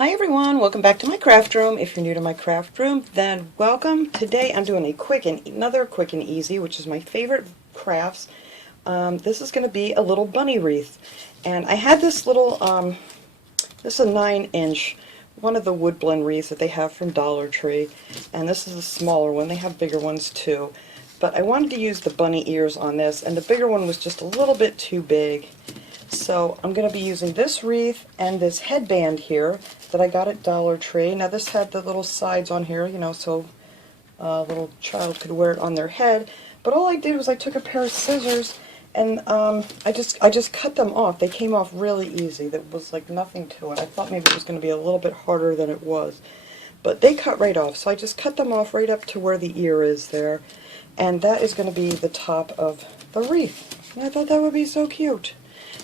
Hi everyone, welcome back to my craft room. If you're new to my craft room, then welcome. Today I'm doing another quick and easy, which is my favorite crafts. This is going to be a little bunny wreath. And I had this little, this is a 9-inch, one of the wood blend wreaths that they have from Dollar Tree. And this is a smaller one. They have bigger ones too. But I wanted to use the bunny ears on this, and the bigger one was just a little bit too big. So I'm going to be using this wreath and this headband here that I got at Dollar Tree. Now this had the little sides on here, you know, so a little child could wear it on their head. But all I did was I took a pair of scissors and I just cut them off. They came off really easy. There was like nothing to it. I thought maybe it was going to be a little bit harder than it was. But they cut right off. So I just cut them off right up to where the ear is there. And that is going to be the top of the wreath. And I thought that would be so cute.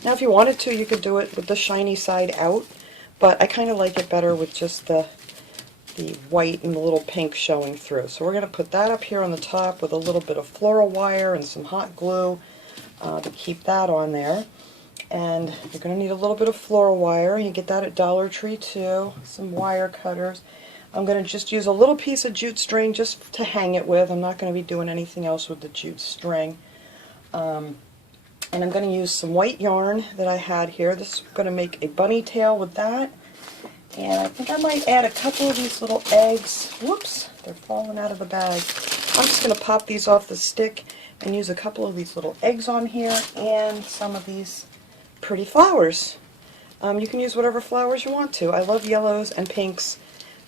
Now if you wanted to, you could do it with the shiny side out, but I kind of like it better with just the white and the little pink showing through. So we're going to put that up here on the top with a little bit of floral wire and some hot glue to keep that on there. And you're going to need a little bit of floral wire. You get that at Dollar Tree too, some wire cutters. I'm going to just use a little piece of jute string just to hang it with. I'm not going to be doing anything else with the jute string. And I'm going to use some white yarn that I had here. This is going to make a bunny tail with that. And I think I might add a couple of these little eggs. Whoops, they're falling out of the bag. I'm just going to pop these off the stick and use a couple of these little eggs on here and some of these pretty flowers. You can use whatever flowers you want to. I love yellows and pinks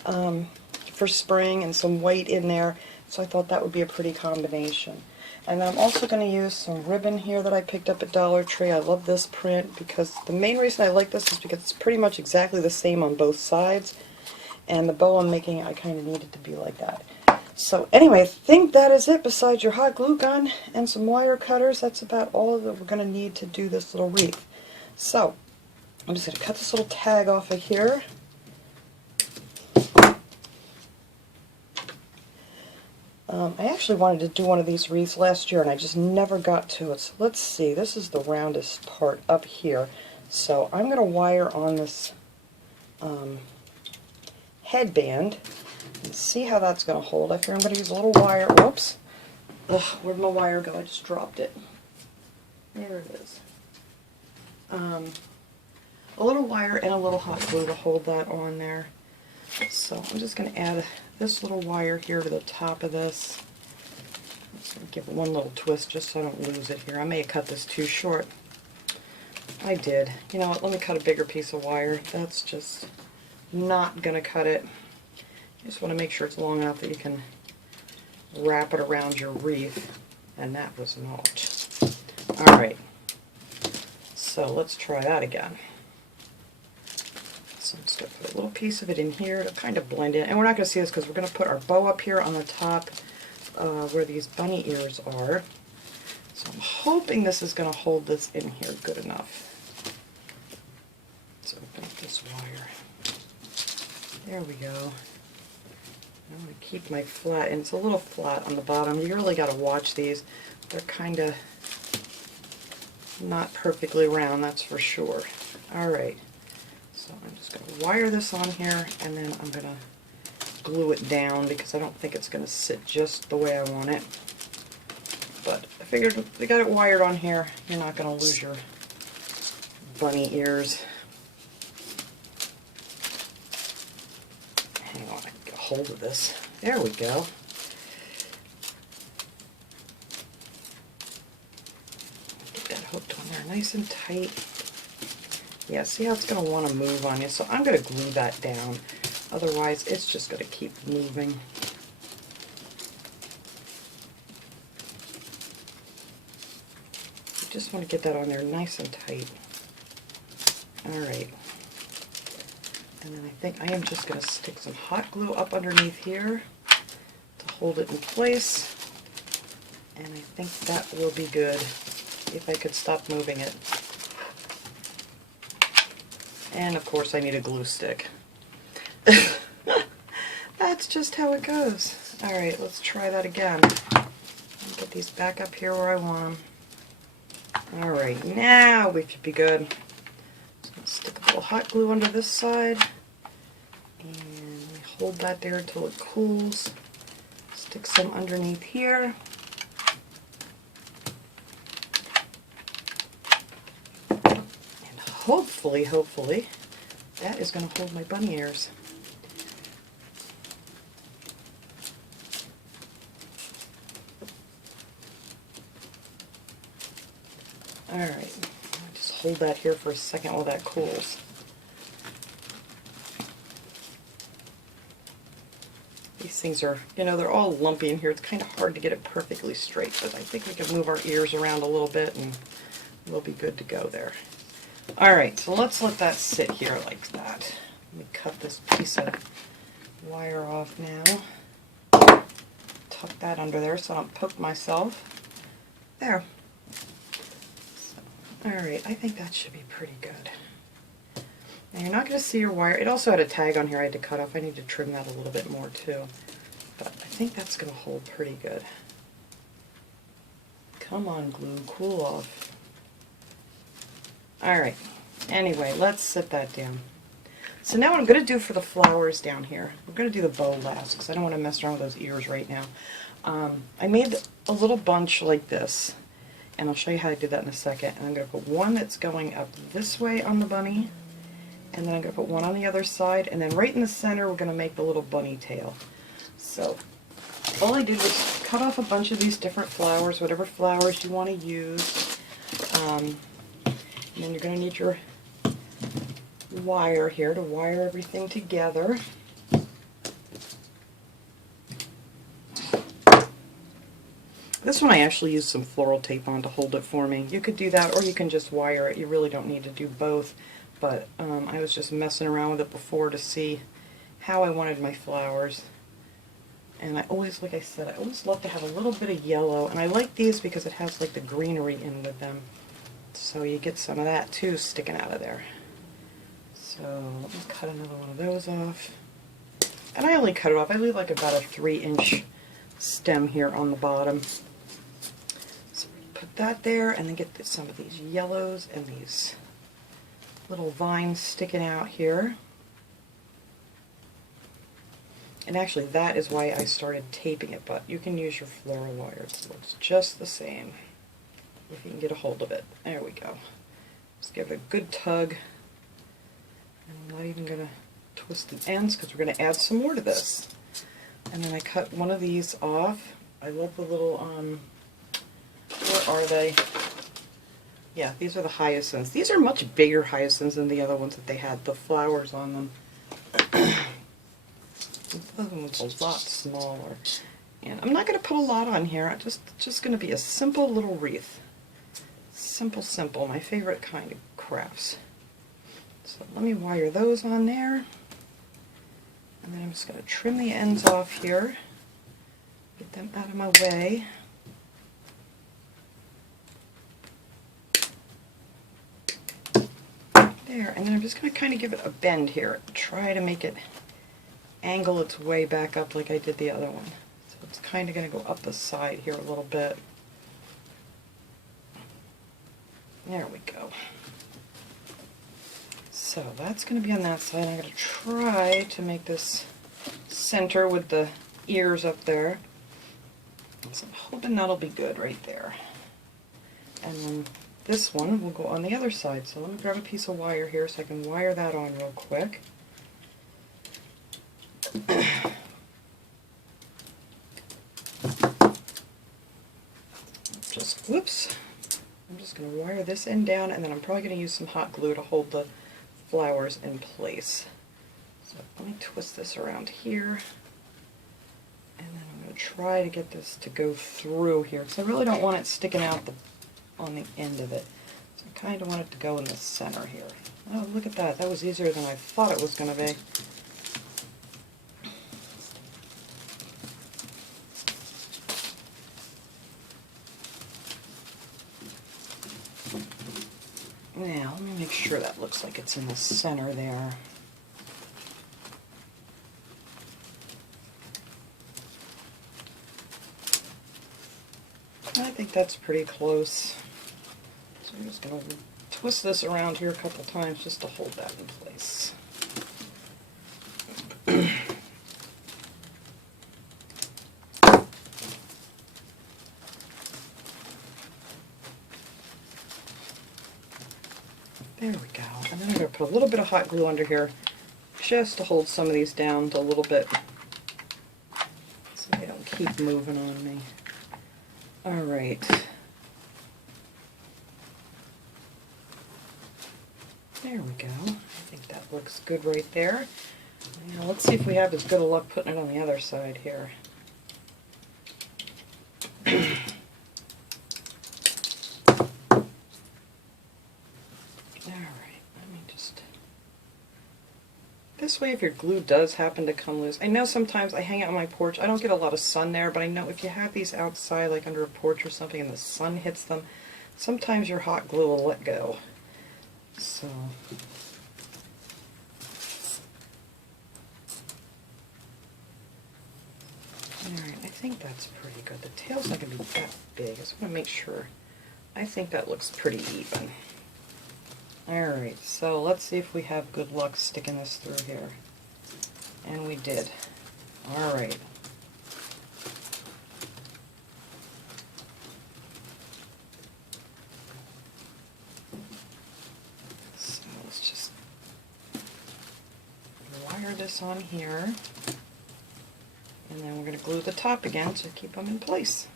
for spring and some white in there, so I thought that would be a pretty combination. And I'm also going to use some ribbon here that I picked up at Dollar Tree. I love this print because the main reason I like this is because it's pretty much exactly the same on both sides. And the bow I'm making, I kind of need it to be like that. So anyway, I think that is it besides your hot glue gun and some wire cutters. That's about all that we're going to need to do this little wreath. So I'm just going to cut this little tag off of here. I actually wanted to do one of these wreaths last year and I just never got to it. So let's see, this is the roundest part up here. So I'm going to wire on this headband and see how that's going to hold. I figure I'm going to use a little wire. Whoops. Ugh, where'd my wire go? I just dropped it. There it is. A little wire and a little hot glue to hold that on there. So I'm just going to add this little wire here to the top of this. Let's give it one little twist just so I don't lose it here. I may have cut this too short. I did. You know what, let me cut a bigger piece of wire. That's just not going to cut it. You just want to make sure it's long enough that you can wrap it around your wreath. And that was not. Alright, so let's try that again. So I'm just going to put a little piece of it in here to kind of blend in. And we're not going to see this because we're going to put our bow up here on the top where these bunny ears are. So I'm hoping this is going to hold this in here good enough. Let's open up this wire. There we go. I'm going to keep my flat, and it's a little flat on the bottom. You really got to watch these. They're kind of not perfectly round, that's for sure. Alright. So I'm just going to wire this on here, and then I'm going to glue it down because I don't think it's going to sit just the way I want it. But I figured if you got it wired on here, you're not going to lose your bunny ears. Hang on, I can get a hold of this. There we go. Get that hooked on there nice and tight. Yeah, see how it's going to want to move on you. So I'm going to glue that down. Otherwise, it's just going to keep moving. You just want to get that on there nice and tight. Alright. And then I think I am just going to stick some hot glue up underneath here to hold it in place. And I think that will be good if I could stop moving it. And of course I need a glue stick. That's just how it goes. Alright, let's try that again. Get these back up here where I want them. Alright, now we should be good. Just going to stick a little hot glue under this side. And we hold that there until it cools. Stick some underneath here. And hopefully, that is going to hold my bunny ears. Alright, just hold that here for a second while that cools. These things are, you know, they're all lumpy in here. It's kind of hard to get it perfectly straight, but I think we can move our ears around a little bit and we'll be good to go there. Alright, so let's let that sit here like that. Let me cut this piece of wire off now. Tuck that under there so I don't poke myself. There. Alright, I think that should be pretty good. Now you're not going to see your wire. It also had a tag on here I had to cut off. I need to trim that a little bit more too. But I think that's going to hold pretty good. Come on, glue, cool off. Alright, anyway, let's set that down. So now what I'm going to do for the flowers down here, we're going to do the bow last because I don't want to mess around with those ears right now. I made a little bunch like this. And I'll show you how I did that in a second. And I'm going to put one that's going up this way on the bunny, and then I'm going to put one on the other side, and then right in the center we're going to make the little bunny tail. So all I did was cut off a bunch of these different flowers, whatever flowers you want to use. And then you're going to need your wire here to wire everything together. This one I actually used some floral tape on to hold it for me. You could do that, or you can just wire it. You really don't need to do both. But I was just messing around with it before to see how I wanted my flowers. And I always, like I said, I always love to have a little bit of yellow. And I like these because it has like the greenery in with them. So you get some of that too sticking out of there. So let me cut another one of those off. And I only cut it off. I leave like about a 3-inch stem here on the bottom. Put that there, and then get some of these yellows and these little vines sticking out here. And actually that is why I started taping it, but you can use your floral wires. It looks just the same if you can get a hold of it. There we go. Just give it a good tug. And I'm not even going to twist the ends because we're going to add some more to this. And then I cut one of these off. I love the little where are they? Yeah, these are the hyacinths. These are much bigger hyacinths than the other ones that they had the flowers on them. The other one's a lot smaller. And I'm not going to put a lot on here. It's just going to be a simple little wreath. Simple, simple. My favorite kind of crafts. So let me wire those on there. And then I'm just going to trim the ends off here. Get them out of my way. There, and then I'm just going to kind of give it a bend here. Try to make it angle its way back up like I did the other one. So it's kind of going to go up the side here a little bit. There we go. So that's going to be on that side. I'm going to try to make this center with the ears up there. So I'm hoping that'll be good right there. And then this one will go on the other side. So let me grab a piece of wire here so I can wire that on real quick. Whoops. I'm just going to wire this end down, and then I'm probably going to use some hot glue to hold the flowers in place. So let me twist this around here. And then I'm going to try to get this to go through here, because I really don't want it sticking out on the end of it. So I kind of want it to go in the center here. Oh, look at that. That was easier than I thought it was going to be. Now, let me make sure that looks like it's in the center there. I think that's pretty close. So I'm just going to twist this around here a couple times just to hold that in place. There we go. And then I'm going to put a little bit of hot glue under here just to hold some of these down a little bit so they don't keep moving on me. Alright. There we go. I think that looks good right there. Now let's see if we have as good a luck putting it on the other side here. This way, if your glue does happen to come loose, I know sometimes I hang out on my porch, I don't get a lot of sun there, but I know if you have these outside, like under a porch or something, and the sun hits them, sometimes your hot glue will let go. So, alright, I think that's pretty good. The tail's not going to be that big, I just want to make sure. I think that looks pretty even. Alright, so let's see if we have good luck sticking this through here. And we did. Alright. So let's just wire this on here. And then we're going to glue the top again to keep them in place.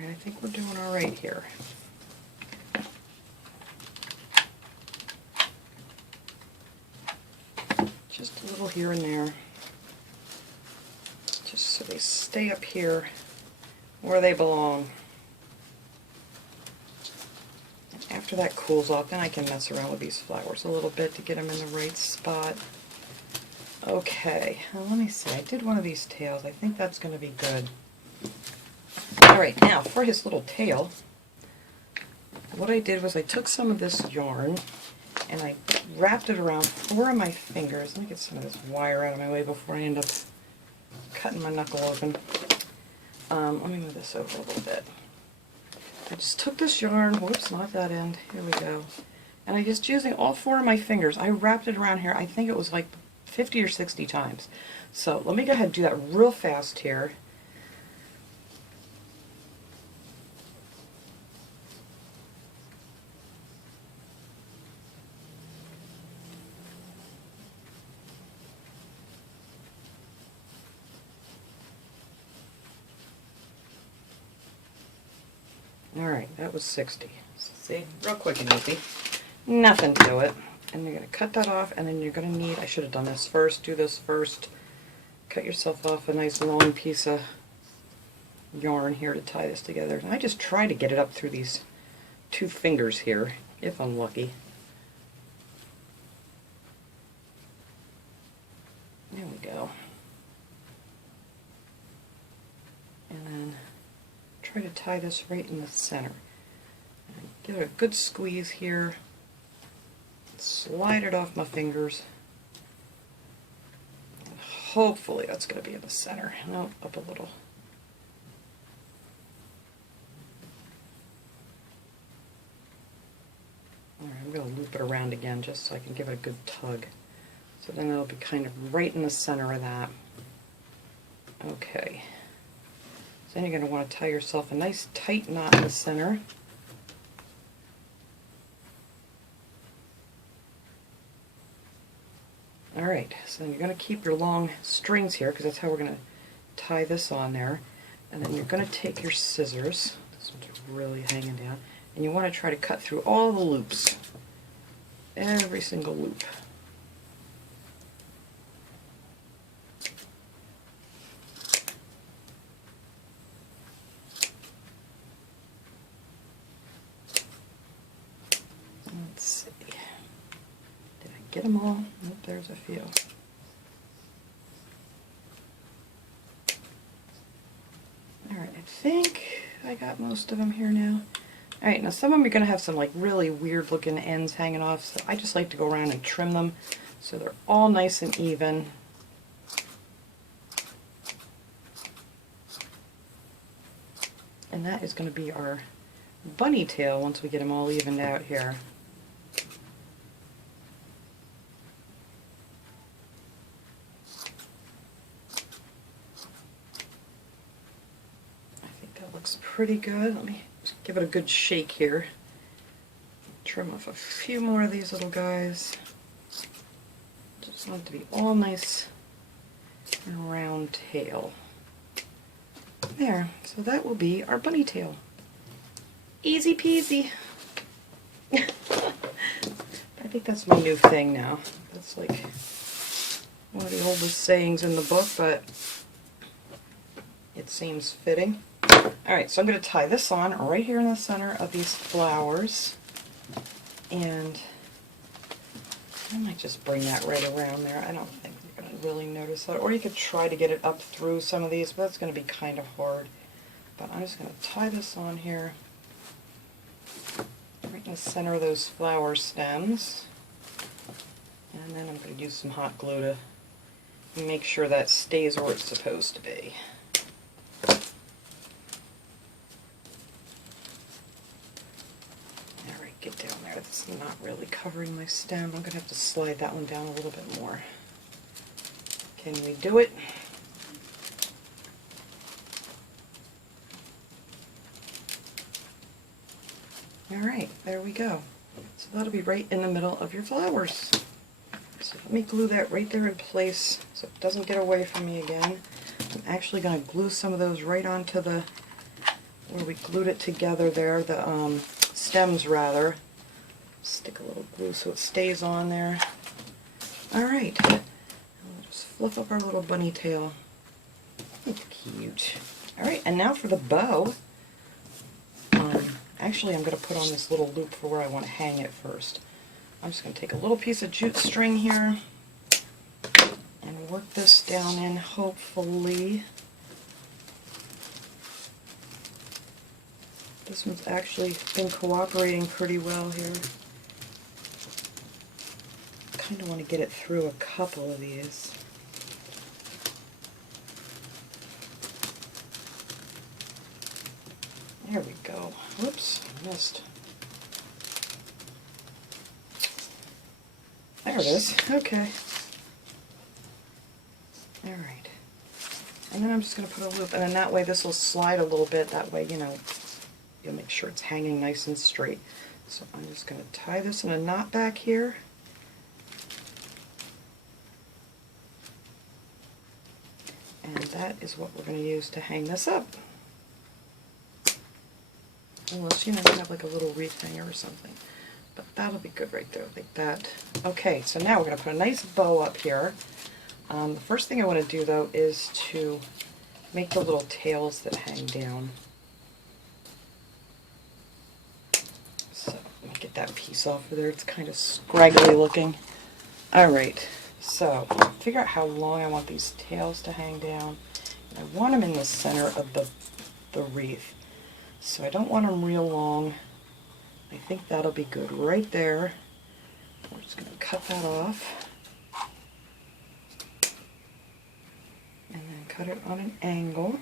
I think we're doing all right here. Just a little here and there, just so they stay up here where they belong. And after that cools off, then I can mess around with these flowers a little bit to get them in the right spot. Okay, well, let me see. I did one of these tails. I think that's going to be good. Alright, now for his little tail, what I did was I took some of this yarn and I wrapped it around 4 of my fingers. Let me get some of this wire out of my way before I end up cutting my knuckle open. Let me move this over a little bit. I just took this yarn, whoops, not that end, here we go, and I just using all 4 of my fingers, I wrapped it around here, I think it was like 50 or 60 times. So let me go ahead and do that real fast here. Alright, that was 60. See? Real quick and easy. Nothing to it. And you're going to cut that off, and then you're going to need, I should have done this first, do this first. Cut yourself off a nice long piece of yarn here to tie this together. And I just try to get it up through these 2 fingers here, if I'm lucky. There we go. And then try to tie this right in the center. And give it a good squeeze here. Slide it off my fingers. And hopefully that's going to be in the center. No, up a little. Alright, I'm going to loop it around again just so I can give it a good tug. So then it'll be kind of right in the center of that. Okay. So then you're going to want to tie yourself a nice tight knot in the center. Alright, so then you're going to keep your long strings here because that's how we're going to tie this on there. And then you're going to take your scissors, this one's really hanging down, and you want to try to cut through all the loops. Every single loop. Let's see. Did I get them all? Nope, there's a few. Alright, I think I got most of them here now. Alright, now some of them are going to have some like really weird looking ends hanging off, so I just like to go around and trim them so they're all nice and even. And that is going to be our bunny tail once we get them all evened out here. pretty good. Let me just give it a good shake here. Trim off a few more of these little guys. Just want it to be all nice and round tail. There, so that will be our bunny tail. Easy peasy. I think that's my new thing now. That's like one of the oldest sayings in the book, but it seems fitting. Alright, so I'm going to tie this on right here in the center of these flowers. And I might just bring that right around there. I don't think you're going to really notice that. Or you could try to get it up through some of these, but that's going to be kind of hard. But I'm just going to tie this on here, right in the center of those flower stems. And then I'm going to use some hot glue to make sure that stays where it's supposed to be. Alright, get down there. It's not really covering my stem. I'm going to have to slide that one down a little bit more. Can we do it? Alright, there we go. So that'll be right in the middle of your flowers. So let me glue that right there in place so it doesn't get away from me again. I'm actually going to glue some of those right onto the, where we glued it together there, the stems rather. Stick a little glue so it stays on there. Alright, we'll just fluff up our little bunny tail. It's cute. Alright, and now for the bow. Actually, I'm going to put on this little loop for where I want to hang it first. I'm just going to take a little piece of jute string here and work this down in, hopefully. This one's actually been cooperating pretty well here. Kind of want to get it through a couple of these. There we go. Whoops, I missed. There it is. Okay. Alright. And then I'm just going to put a loop, and then that way this will slide a little bit. That way, you know, you'll make sure it's hanging nice and straight. So I'm just going to tie this in a knot back here. And that is what we're going to use to hang this up. Unless, you know, you have like a little wreath hanger or something. But that'll be good right there, like that. Okay, so now we're going to put a nice bow up here. The first thing I want to do, though, is to make the little tails that hang down. So, let me get that piece off of there. It's kind of scraggly looking. Alright, so figure out how long I want these tails to hang down. I want them in the center of the wreath. So I don't want them real long. I think that'll be good right there. We're just going to cut that off. And then cut it on an angle.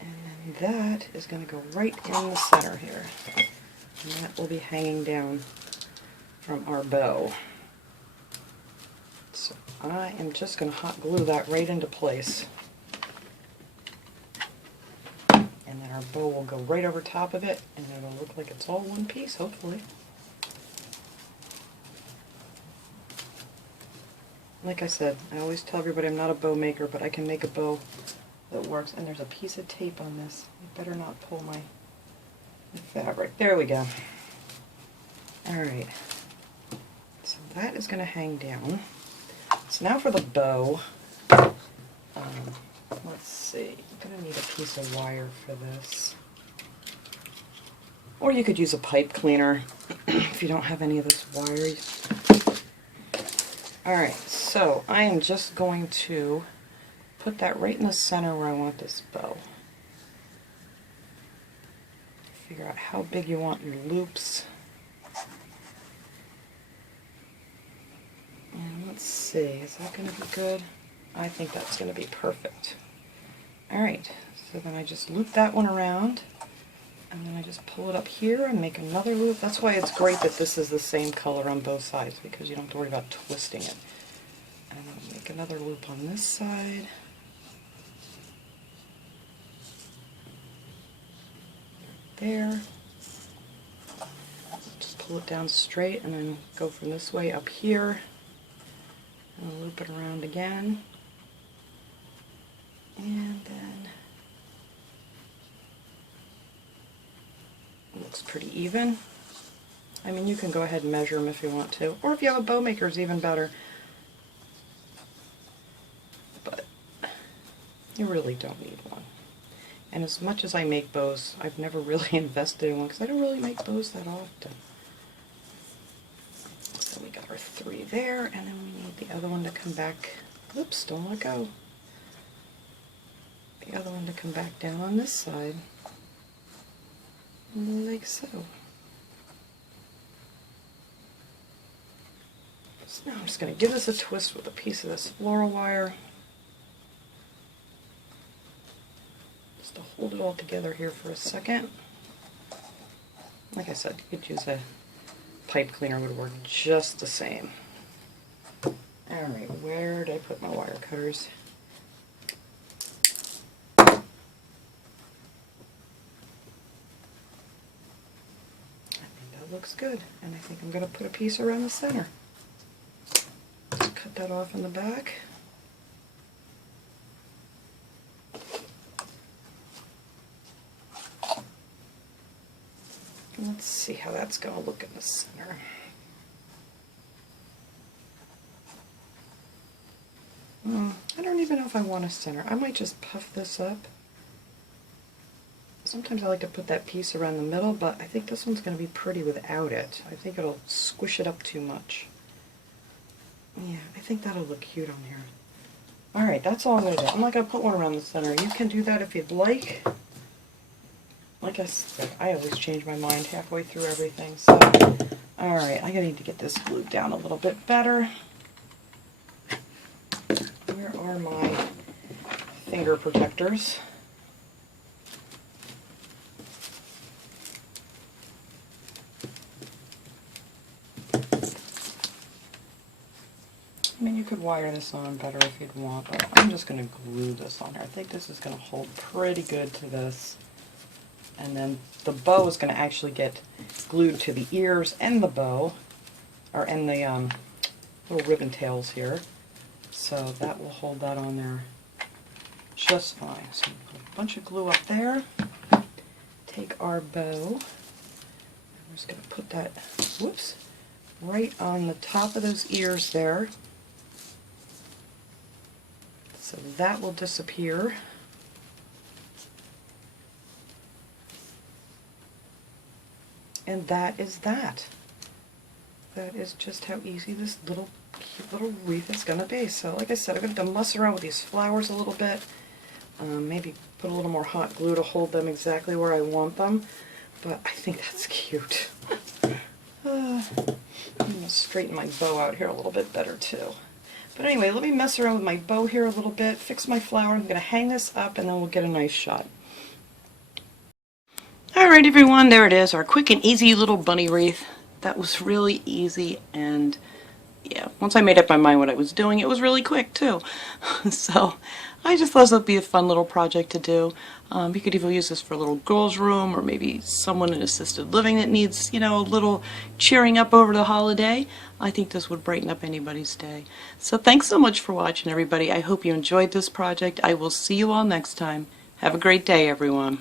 And then that is going to go right in the center here. And that will be hanging down from our bow. So I am just going to hot glue that right into place. And then our bow will go right over top of it, and it'll look like it's all one piece, hopefully. Like I said, I always tell everybody I'm not a bow maker, but I can make a bow that works. And there's a piece of tape on this. I better not pull my fabric. There we go. Alright. So that is going to hang down. So now for the bow. Let's see. I'm going to need a piece of wire for this. Or you could use a pipe cleaner if you don't have any of this wire. Alright, so I am just going to put that right in the center where I want this bow. Figure out how big you want your loops. And let's see, is that going to be good? I think that's going to be perfect. Alright, so then I just loop that one around, and then I just pull it up here and make another loop. That's why it's great that this is the same color on both sides, because you don't have to worry about twisting it. And then make another loop on this side. there. Just pull it down straight and then go from this way up here. And I'll loop it around again. And then it looks pretty even. I mean, you can go ahead and measure them if you want to, or if you have a bow maker, it's even better. But you really don't need one. And as much as I make bows, I've never really invested in one because I don't really make bows that often. So we got our 3 there, and then we need the other one to come back. Oops, don't let go. The other one to come back down on this side, like so. So now I'm just going to give this a twist with a piece of this floral wire, just to hold it all together here for a second. Like I said, you could use a pipe cleaner, would work just the same. Alright, where did I put my wire cutters? Looks good, and I think I'm going to put a piece around the center. Just cut that off in the back. And let's see how that's going to look in the center. I don't even know if I want a center. I might just puff this up. Sometimes I like to put that piece around the middle, but I think this one's going to be pretty without it. I think it'll squish it up too much. Yeah, I think that'll look cute on here. Alright, that's all I'm going to do. I'm not going to put one around the center. You can do that if you'd like. Like I said, I always change my mind halfway through everything. So, alright, I need to get this glued down a little bit better. Where are my finger protectors? I mean, you could wire this on better if you'd want, but I'm just going to glue this on here. I think this is going to hold pretty good to this. And then the bow is going to actually get glued to the ears and the bow, or and the little ribbon tails here. So that will hold that on there just fine. So put a bunch of glue up there. Take our bow. I'm just going to put that, whoops, right on the top of those ears there. So that will disappear. And that is that. That is just how easy this little cute little wreath is going to be. So like I said, I'm going to muss around with these flowers a little bit. Maybe put a little more hot glue to hold them exactly where I want them. But I think that's cute. I'm going to straighten my bow out here a little bit better too. But anyway, let me mess around with my bow here a little bit, fix my flower. I'm going to hang this up and then we'll get a nice shot. Alright everyone, there it is, our quick and easy little bunny wreath. That was really easy, and yeah, once I made up my mind what I was doing, it was really quick too. So I just thought it would be a fun little project to do. You could even use this for a little girl's room, or maybe someone in assisted living that needs, you know, a little cheering up over the holiday. I think this would brighten up anybody's day. So thanks so much for watching, everybody. I hope you enjoyed this project. I will see you all next time. Have a great day, everyone.